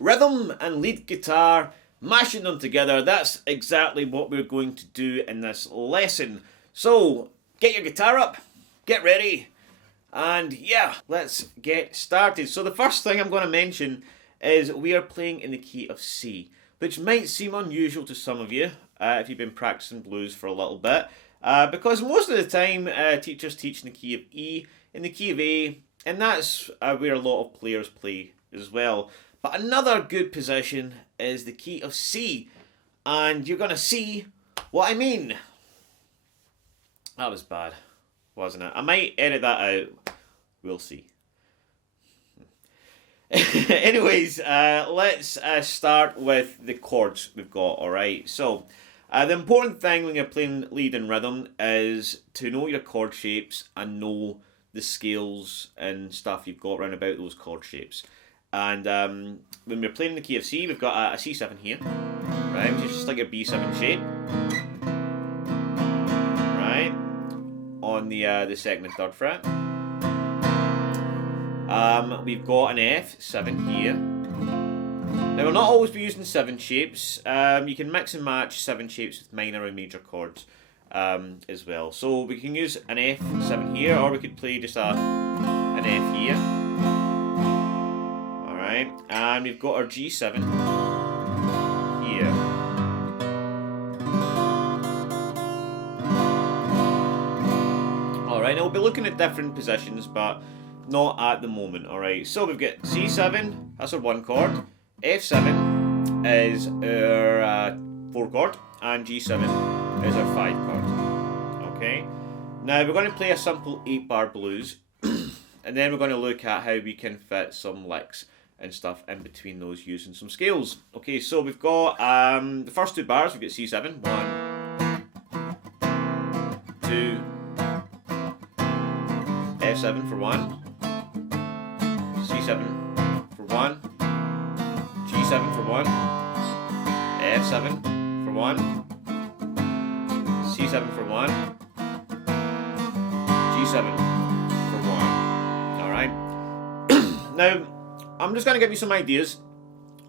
rhythm and lead guitar, mashing them together. That's exactly what we're going to do in this lesson. So, get your guitar up, get ready, and yeah, let's get started. So the first thing I'm going to mention is we are playing in the key of C, which might seem unusual to some of you if you've been practicing blues for a little bit, because most of the time teachers teach in the key of E, in the key of A, and that's where a lot of players play as well. But another good position is the key of C, and you're going to see what I mean. That was bad, wasn't it? I might edit that out. We'll see. Anyways, let's start with the chords we've got, alright? So, the important thing when you're playing lead and rhythm is to know your chord shapes and know the scales and stuff you've got around about those chord shapes. And when we're playing in the key of C, we've got a C7 here, right? Which is just like a B7 shape, right? On the second and third fret. We've got an F7 here. Now we'll not always be using 7 shapes. You can mix and match 7 shapes with minor and major chords as well. So we can use an F7 here, or we could play just an F here. Alright, and we've got our G7 here. Alright, now we'll be looking at different positions, but not at the moment. Alright, so we've got C7, that's our 1 chord, F7 is our 4 chord, and G7 is our 5 chord. Okay, now we're going to play a simple 8-bar blues, and then we're going to look at how we can fit some licks and stuff in between those using some scales. Okay, so we've got the first 2 bars, we've got C7, 1, 2, F7 for 1, C7 for 1, G7 for 1, F7 for 1, C7 for 1, G7 for 1. Alright. Now, I'm just going to give you some ideas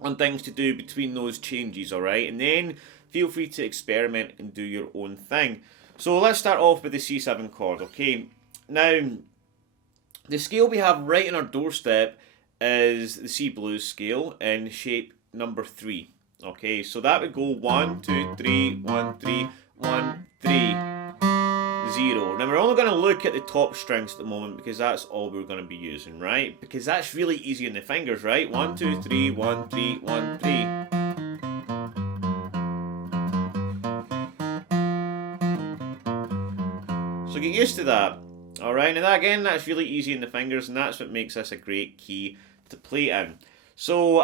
on things to do between those changes, alright? And then feel free to experiment and do your own thing. So let's start off with the C7 chord, okay? Now, the scale we have right in our doorstep is the C blues scale in shape number 3. Okay, so that would go 1, 2, 3, 1, 3, 1, 3, 0. Now we're only going to look at the top strings at the moment because that's all we're going to be using, right? Because that's really easy in the fingers, right? 1, 2, 3, 1, 3, 1, 3. So get used to that. Alright, now that, again, that's really easy in the fingers, and that's what makes this a great key to play in. So,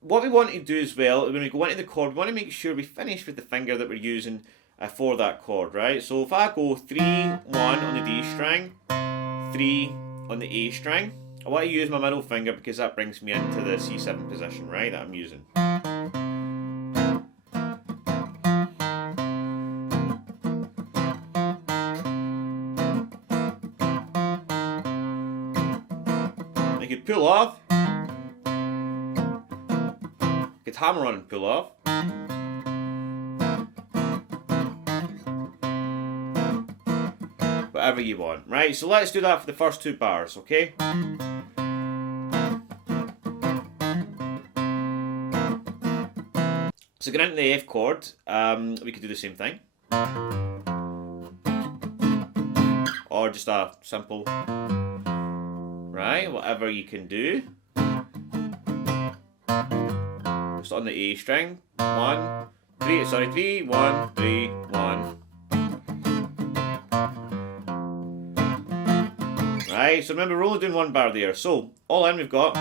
what we want to do as well, when we go into the chord, we want to make sure we finish with the finger that we're using for that chord, right? So if I go 3, 1 on the D string, 3 on the A string, I want to use my middle finger because that brings me into the C7 position, right, that I'm using. You could pull off, you could hammer on and pull off. Whatever you want, right? So let's do that for the first 2 bars, okay? So getting into the F chord, we could do the same thing. Or just a simple, right? Whatever you can do. Just on the A string. 1, 3, 1, 3, 1. Right, so remember we're only doing 1 bar there. So, all in we've got.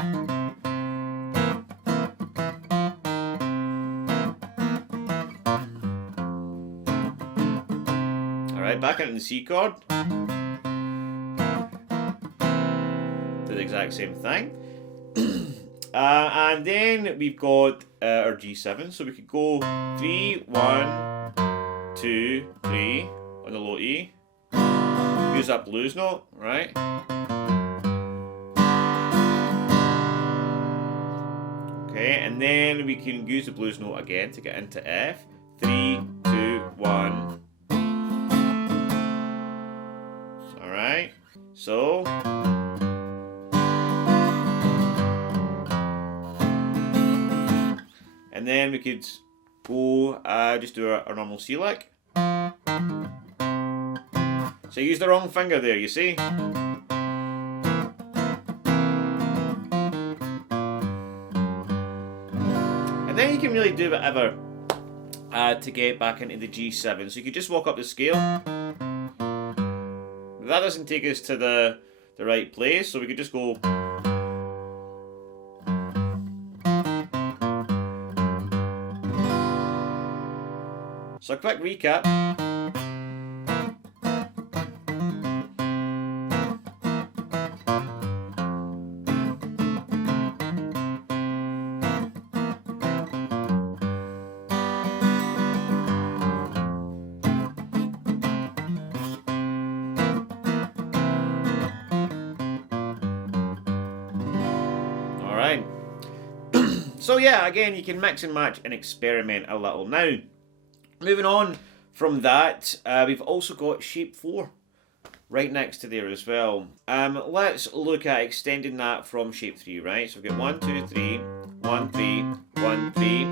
Alright, back into the C chord. Do the exact same thing. And then we've got our G7, so we could go 3, 1, 2, 3 on the low E. Use that blues note, right? Okay, and then we can use the blues note again to get into F. 3, 2, 1. Alright, so. And then we could go, just do a normal C lick. So I used the wrong finger there, you see? And then you can really do whatever to get back into the G7. So you could just walk up the scale. That doesn't take us to the right place, so we could just go. So a quick recap. Alright. So yeah, again, you can mix and match and experiment a little. Now, moving on from that, we've also got shape 4 right next to there as well. Let's look at extending that from shape 3, right? So we've got 1, 2, 3, 1, 3, 1, 3.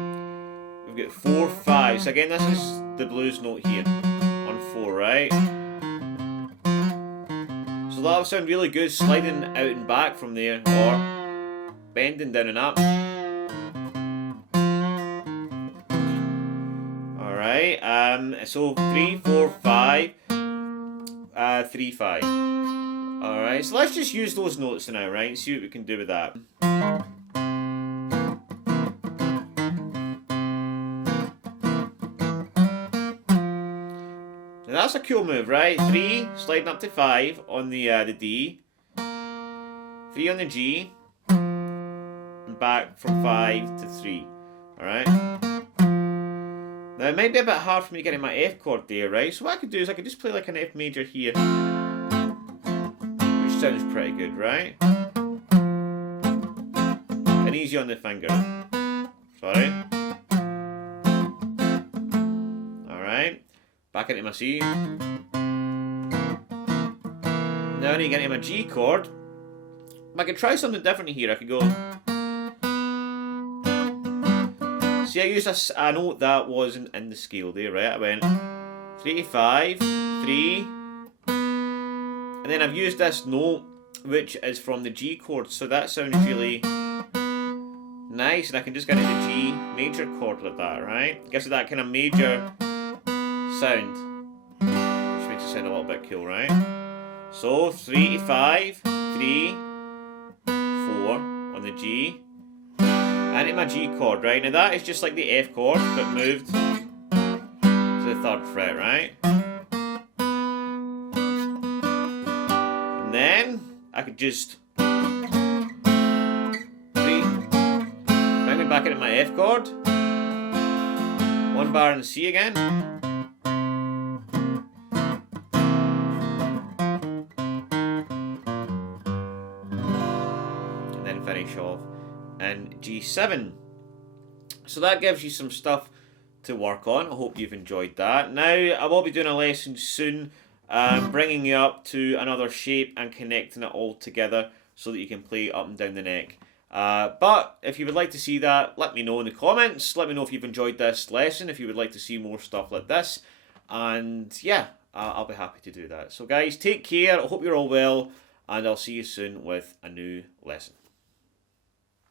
We've got 4, 5. So again, this is the blues note here on 4, right? So that'll sound really good sliding out and back from there, or bending down and up. Alright, so 3, 4, 5, 3, 5. Alright, so let's just use those notes now, right, and see what we can do with that. Now that's a cool move, right? 3, sliding up to 5 on the D, 3 on the G, and back from 5 to 3. Alright? Now it might be a bit hard for me to get in my F chord there, right? So what I could do is I could just play like an F major here, which sounds pretty good, right? And easy on the finger. Sorry. Alright. Back into my C. Now I need to get into my G chord. I could try something different here. I could go. See, I used a note that wasn't in the scale there, right? I went 3 to 5, 3, and then I've used this note which is from the G chord, so that sounds really nice, and I can just get into the G major chord like that, right? Gives it that kind of major sound, which makes it sound a little bit cool, right? So 3 to 5, 3, 4 on the G. And in my G chord, right? Now that is just like the F chord, but moved to the 3rd fret, right? And then I could just bring me back into my F chord, 1 bar in the C again, and then finish off and G7. So that gives you some stuff to work on. I hope you've enjoyed that. Now I will be doing a lesson soon, bringing you up to another shape and connecting it all together so that you can play up and down the neck. But if you would like to see that, let me know in the comments. Let me know if you've enjoyed this lesson, if you would like to see more stuff like this. And yeah, I'll be happy to do that. So guys, take care. I hope you're all well, and I'll see you soon with a new lesson.